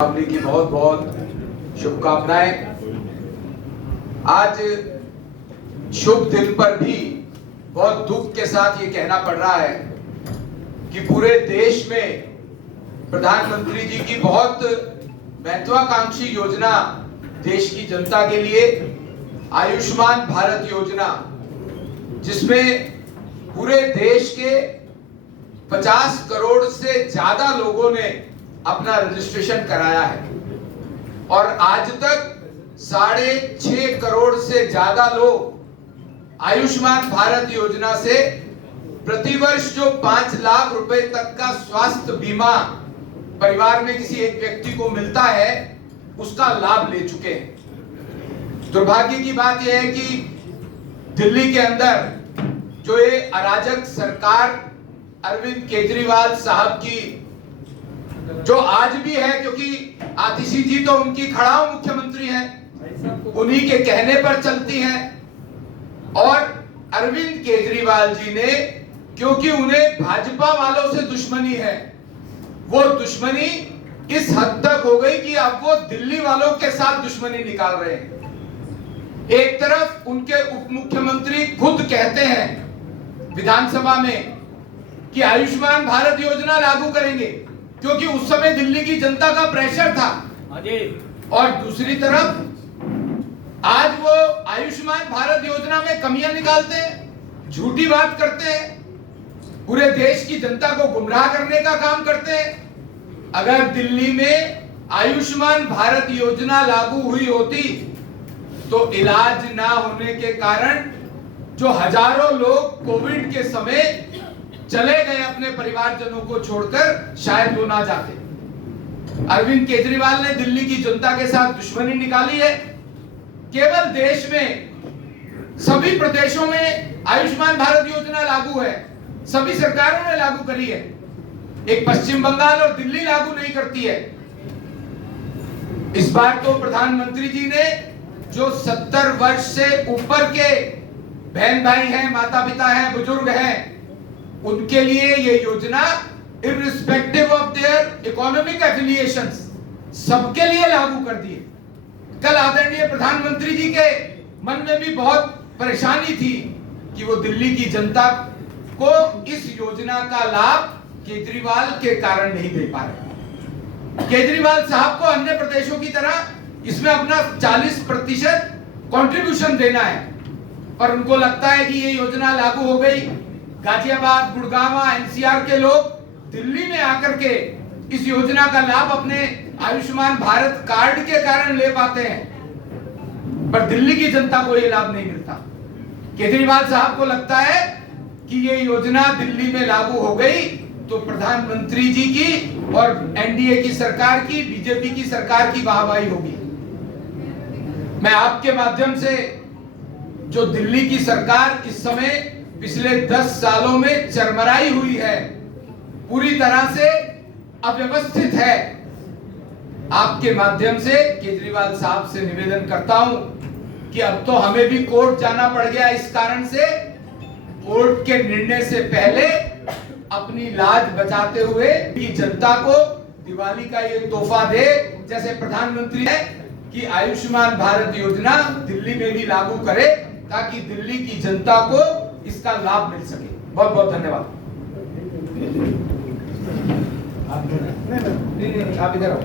दीपावली की बहुत बहुत शुभकामनाएं। आज शुभ दिन पर भी बहुत दुख के साथ ये कहना पड़ रहा है कि पूरे देश में प्रधानमंत्री जी की बहुत महत्वाकांक्षी योजना देश की जनता के लिए आयुष्मान भारत योजना, जिसमें पूरे देश के 50 करोड़ से ज्यादा लोगों ने अपना रजिस्ट्रेशन कराया है और आज तक 6.5 करोड़ से ज्यादा लोग आयुष्मान भारत योजना से प्रतिवर्ष जो 5 लाख रुपए तक का स्वास्थ्य बीमा परिवार में किसी एक व्यक्ति को मिलता है, उसका लाभ ले चुके हैं। दुर्भाग्य की बात यह है कि दिल्ली के अंदर जो ये अराजक सरकार अरविंद केजरीवाल साहब की, जो आज भी है, क्योंकि आतिशी जी तो उनकी खड़ाऊ मुख्यमंत्री हैं, उन्हीं के कहने पर चलती हैं। और अरविंद केजरीवाल जी ने, क्योंकि उन्हें भाजपा वालों से दुश्मनी है, वो दुश्मनी इस हद तक हो गई कि अब वो दिल्ली वालों के साथ दुश्मनी निकाल रहे हैं। एक तरफ उनके उप मुख्यमंत्री खुद कहते हैं विधानसभा में कि आयुष्मान भारत योजना लागू करेंगे, क्योंकि उस समय दिल्ली की जनता का प्रेशर था। और दूसरी तरफ आज वो आयुष्मान भारत योजना में कमियां निकालते हैं, झूठी बात करते हैं, पूरे देश की जनता को गुमराह करने का काम करते हैं। अगर दिल्ली में आयुष्मान भारत योजना लागू हुई होती तो इलाज ना होने के कारण जो हजारों लोग कोविड के समय चले गए अपने परिवारजनों को छोड़कर, शायद वो ना जाते। अरविंद केजरीवाल ने दिल्ली की जनता के साथ दुश्मनी निकाली है। केवल देश में सभी प्रदेशों में आयुष्मान भारत योजना लागू है, सभी सरकारों ने लागू करी है, एक पश्चिम बंगाल और दिल्ली लागू नहीं करती है। इस बार तो प्रधानमंत्री जी ने जो 70 वर्ष से ऊपर के बहन भाई हैं, माता पिता हैं, बुजुर्ग हैं, उनके लिए ये योजना irrespective of their economic affiliations सबके लिए लागू कर दी है। कल आदरणीय प्रधानमंत्री जी के मन में भी बहुत परेशानी थी कि वो दिल्ली की जनता को इस योजना का लाभ केजरीवाल के कारण नहीं दे पा रहे। केजरीवाल साहब को अन्य प्रदेशों की तरह इसमें अपना 40% कंट्रीब्यूशन देना है, और उनको लगता है कि ये योजना लागू हो गई, गाजियाबाद, गुड़गांव, एनसीआर के लोग दिल्ली में आकर के इस योजना का लाभ अपने आयुष्मान भारत कार्ड के कारण ले पाते हैं, पर दिल्ली की जनता को ये लाभ नहीं मिलता। केजरीवाल साहब को लगता है कि ये योजना दिल्ली में लागू हो गई तो प्रधानमंत्री जी की और एनडीए की सरकार की, बीजेपी की सरकार की वाहवाही होगी। मैं आपके माध्यम से, जो दिल्ली की सरकार इस समय पिछले 10 सालों में चरमराई हुई है, पूरी तरह से अव्यवस्थित है, आपके माध्यम से केजरीवाल साहब से निवेदन करता हूं कि अब तो हमें भी कोर्ट जाना पड़ गया इस कारण से, कोर्ट के निर्णय से पहले अपनी लाज बचाते हुए कि जनता को दिवाली का ये तोहफा दे, जैसे प्रधानमंत्री है कि आयुष्मान भारत योजना दिल्ली में भी लागू करे, ताकि दिल्ली की जनता को इसका लाभ मिल सके। बहुत बहुत धन्यवाद। आप इधर आओ।